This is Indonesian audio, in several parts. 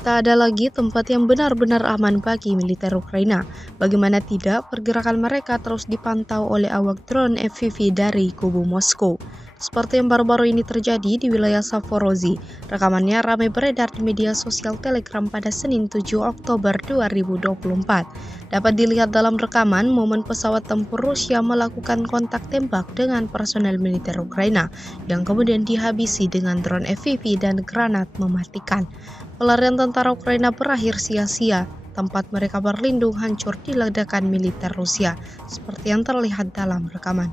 Tak ada lagi tempat yang benar-benar aman bagi militer Ukraina. Bagaimana tidak, pergerakan mereka terus dipantau oleh awak drone FPV dari kubu Moskow. Seperti yang baru-baru ini terjadi di wilayah Zaporozhye. Rekamannya ramai beredar di media sosial Telegram pada Senin 7 Oktober 2024. Dapat dilihat dalam rekaman momen pesawat tempur Rusia melakukan kontak tembak dengan personel militer Ukraina yang kemudian dihabisi dengan drone FPV dan granat mematikan. Pelarian tentara Ukraina berakhir sia-sia. Tempat mereka berlindung hancur di ledakan militer Rusia, seperti yang terlihat dalam rekaman.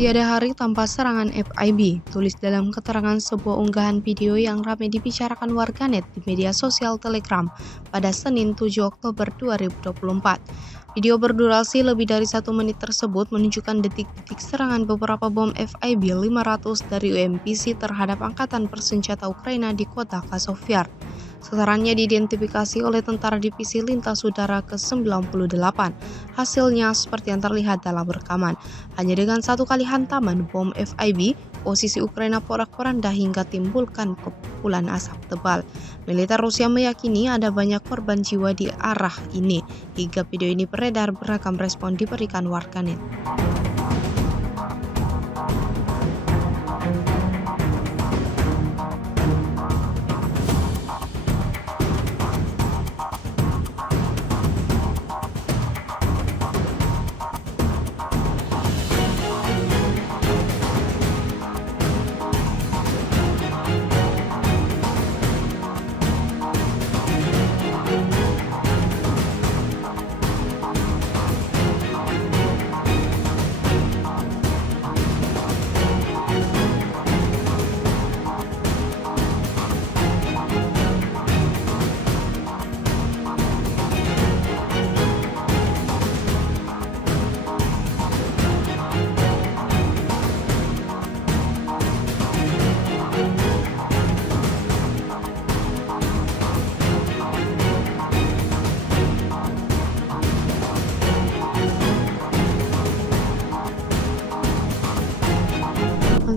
Tiada hari tanpa serangan FIB, tulis dalam keterangan sebuah unggahan video yang ramai dibicarakan warganet di media sosial Telegram pada Senin 7 Oktober 2024. Video berdurasi lebih dari 1 menit tersebut menunjukkan detik-detik serangan beberapa bom FIB 500 dari UMPC terhadap Angkatan Bersenjata Ukraina di kota Kazovyar. Sasarannya diidentifikasi oleh Tentara Divisi Lintas Udara ke-98. Hasilnya seperti yang terlihat dalam rekaman. Hanya dengan satu kali hantaman bom FIB, posisi Ukraina porak-poranda hingga timbulkan kepulan asap tebal. Militer Rusia meyakini ada banyak korban jiwa di arah ini. Hingga video ini beredar, beragam respon diberikan warganet.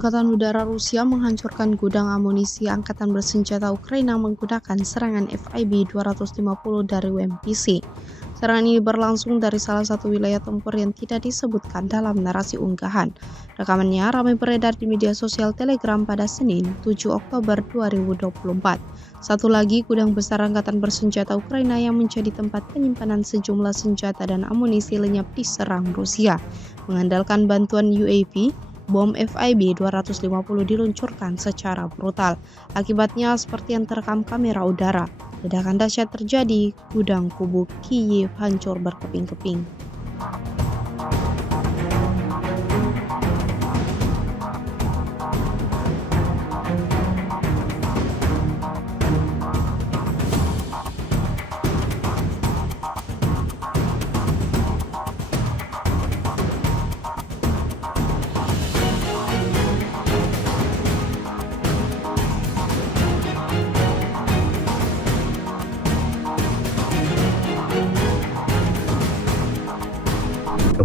Angkatan Udara Rusia menghancurkan gudang amunisi Angkatan Bersenjata Ukraina menggunakan serangan FIB-250 dari WMPC. Serangan ini berlangsung dari salah satu wilayah tempur yang tidak disebutkan dalam narasi unggahan. Rekamannya ramai beredar di media sosial Telegram pada Senin, 7 Oktober 2024. Satu lagi gudang besar Angkatan Bersenjata Ukraina yang menjadi tempat penyimpanan sejumlah senjata dan amunisi lenyap diserang Rusia. Mengandalkan bantuan UAV, bom FIB-250 diluncurkan secara brutal. Akibatnya seperti yang terekam kamera udara, ledakan dahsyat terjadi, gudang kubu Kyiv hancur berkeping-keping.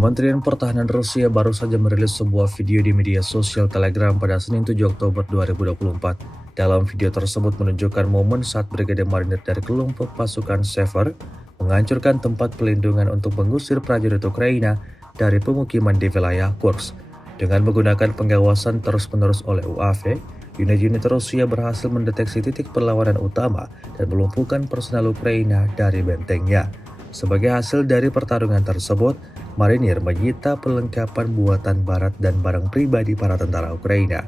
Kementerian Pertahanan Rusia baru saja merilis sebuah video di media sosial Telegram pada Senin 7 Oktober 2024. Dalam video tersebut menunjukkan momen saat Brigade Marinir dari kelompok pasukan Sever menghancurkan tempat pelindungan untuk mengusir prajurit Ukraina dari pemukiman di wilayah Kursk. Dengan menggunakan pengawasan terus-menerus oleh UAV, unit-unit Rusia berhasil mendeteksi titik perlawanan utama dan melumpuhkan personel Ukraina dari bentengnya. Sebagai hasil dari pertarungan tersebut, Marinir menyita perlengkapan buatan barat dan barang pribadi para tentara Ukraina.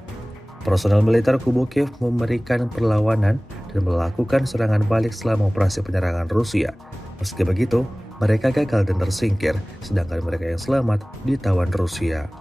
Personel militer kubu Kiev memberikan perlawanan dan melakukan serangan balik selama operasi penyerangan Rusia. Meski begitu, mereka gagal dan tersingkir, sedangkan mereka yang selamat ditawan Rusia.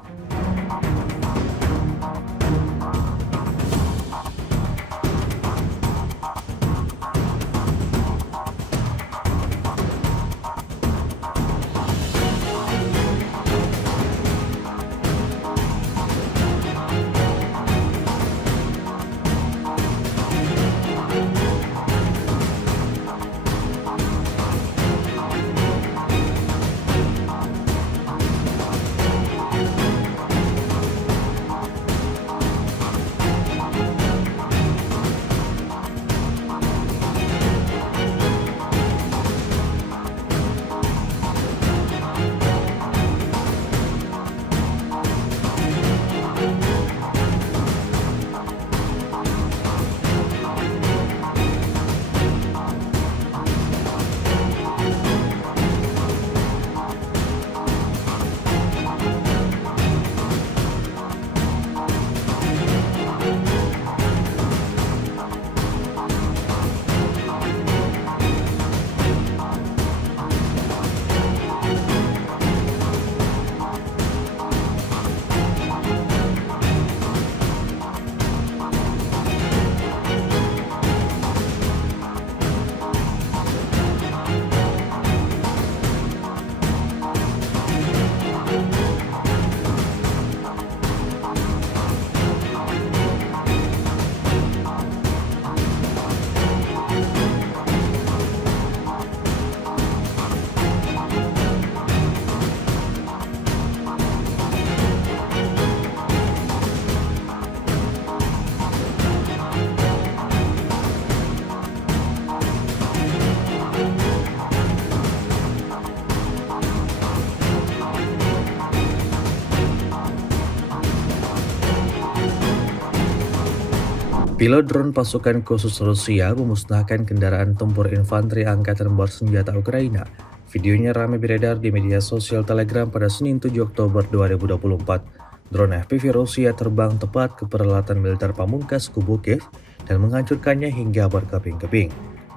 Pilot drone pasukan khusus Rusia memusnahkan kendaraan tempur infanteri Angkatan Bersenjata Ukraina. Videonya ramai beredar di media sosial Telegram pada Senin 7 Oktober 2024. Drone FPV Rusia terbang tepat ke peralatan militer pamungkas kubu Kiev dan menghancurkannya hingga berkeping-keping.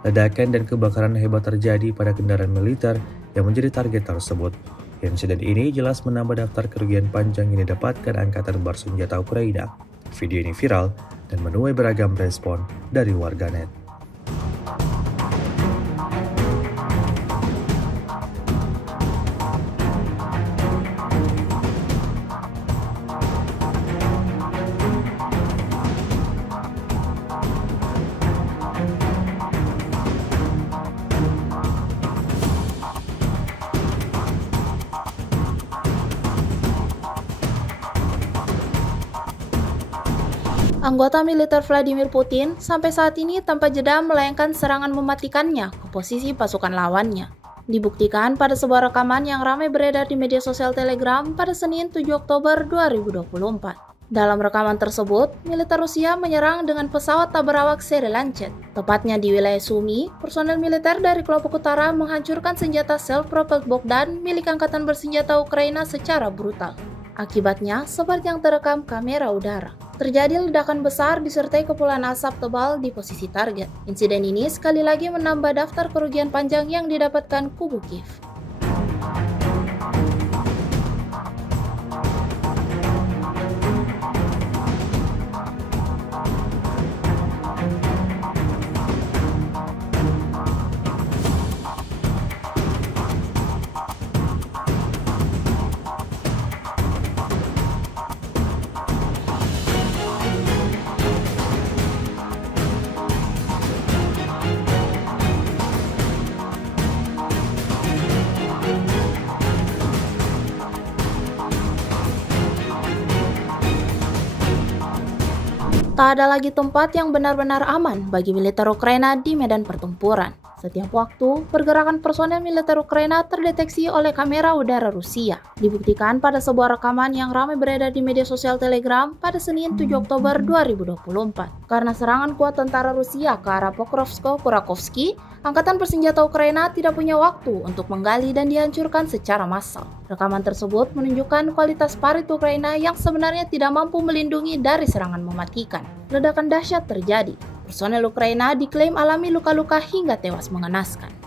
Ledakan dan kebakaran hebat terjadi pada kendaraan militer yang menjadi target tersebut. Insiden ini jelas menambah daftar kerugian panjang yang didapatkan Angkatan Bersenjata Ukraina. Video ini viral dan menuai beragam respon dari warganet. Anggota militer Vladimir Putin sampai saat ini tanpa jeda melayangkan serangan mematikannya ke posisi pasukan lawannya. Dibuktikan pada sebuah rekaman yang ramai beredar di media sosial Telegram pada Senin 7 Oktober 2024. Dalam rekaman tersebut, militer Rusia menyerang dengan pesawat tak berawak seri Lancet. Tepatnya di wilayah Sumy, personel militer dari kelompok utara menghancurkan senjata self-propelled Bogdan milik Angkatan Bersenjata Ukraina secara brutal. Akibatnya, seperti yang terekam kamera udara, terjadi ledakan besar disertai kepulan asap tebal di posisi target. Insiden ini sekali lagi menambah daftar kerugian panjang yang didapatkan kubu Kiev. Tak ada lagi tempat yang benar-benar aman bagi militer Ukraina di medan pertempuran. Setiap waktu, pergerakan personel militer Ukraina terdeteksi oleh kamera udara Rusia. Dibuktikan pada sebuah rekaman yang ramai beredar di media sosial Telegram pada Senin 7 Oktober 2024. Karena serangan kuat tentara Rusia ke arah Pokrovsko-Kurakovsky, Angkatan Bersenjata Ukraina tidak punya waktu untuk menggali dan dihancurkan secara massal. Rekaman tersebut menunjukkan kualitas parit Ukraina yang sebenarnya tidak mampu melindungi dari serangan mematikan. Ledakan dahsyat terjadi. Personel Ukraina diklaim alami luka-luka hingga tewas mengenaskan.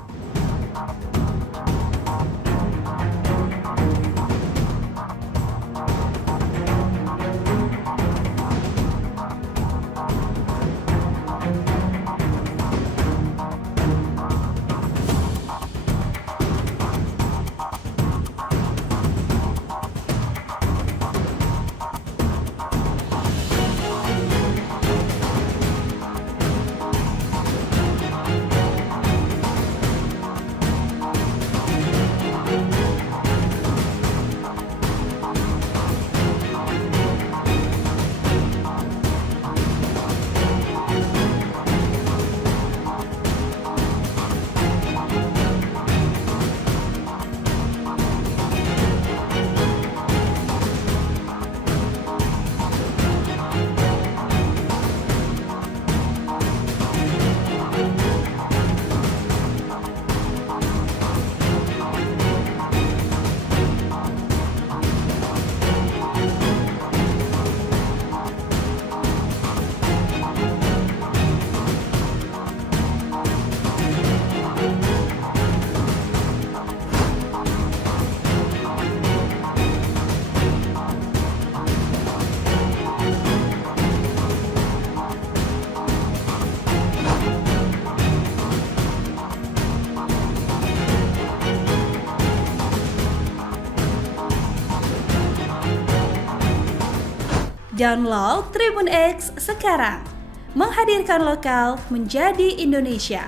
Download Tribun X sekarang, menghadirkan lokal menjadi Indonesia.